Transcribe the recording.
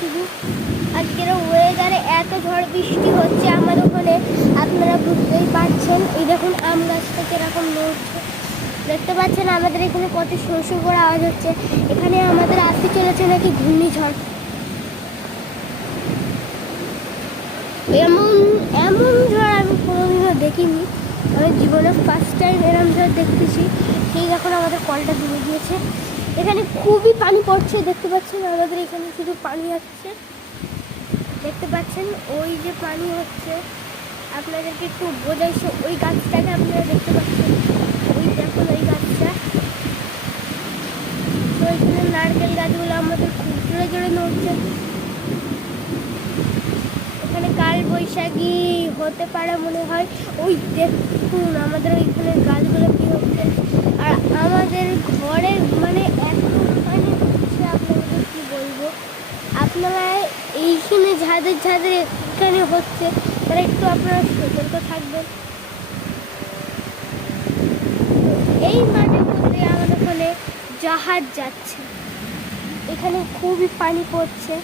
শুধু আজকের ওয়েদারে এত ঝড় বৃষ্টি হচ্ছে আমাদের ওখানে, আপনারা বুঝতেই পারছেন। এই দেখুন আম গাছটা কিরকম নড়ছে, দেখতে পাচ্ছেন আমাদের এখানে কত শোঁ করে আওয়াজ হচ্ছে। এখানে আমাদের আসতে চলেছে নাকি ঘূর্ণিঝড়। এমন এমন ঝড় আমি কোনোদিনও দেখিনি, আমি জীবনে ফার্স্ট টাইম এরম ঝড় দেখতেছি। সেই এখন আমাদের কলটা ডুবে গিয়েছে, এখানে খুবই পানি পড়ছে, দেখতে পাচ্ছেন আমাদের এখানে শুধু পানি আসছে, দেখতে পাচ্ছেন ওই যে পানি হচ্ছে। আপনাদেরকে একটু বোঝাইছে, ওই গাছটাকে আপনারা দেখতে পাচ্ছেন, ওই দেখুন ওই গাছটা। তো এখানে নারকেল গাছগুলো আমাদের খুব জোরে জোরে নড়ছে। এখানে কাল বৈশাখী হতে পারে মনে হয়। ওই দেখুন আমাদের ওইখানে গাছগুলো কি হচ্ছে, আর আমাদের ঘরে মানে এত পানি হচ্ছে আপনাদের কি বলবো। আপনারা এইখানে যাদের যাদের এখানে হচ্ছে তারা একটু আপনারা সতর্ক থাকবেন। এই মাঠের মধ্যে আমাদের ওখানে জাহাজ যাচ্ছে, এখানে খুবই পানি পড়ছে।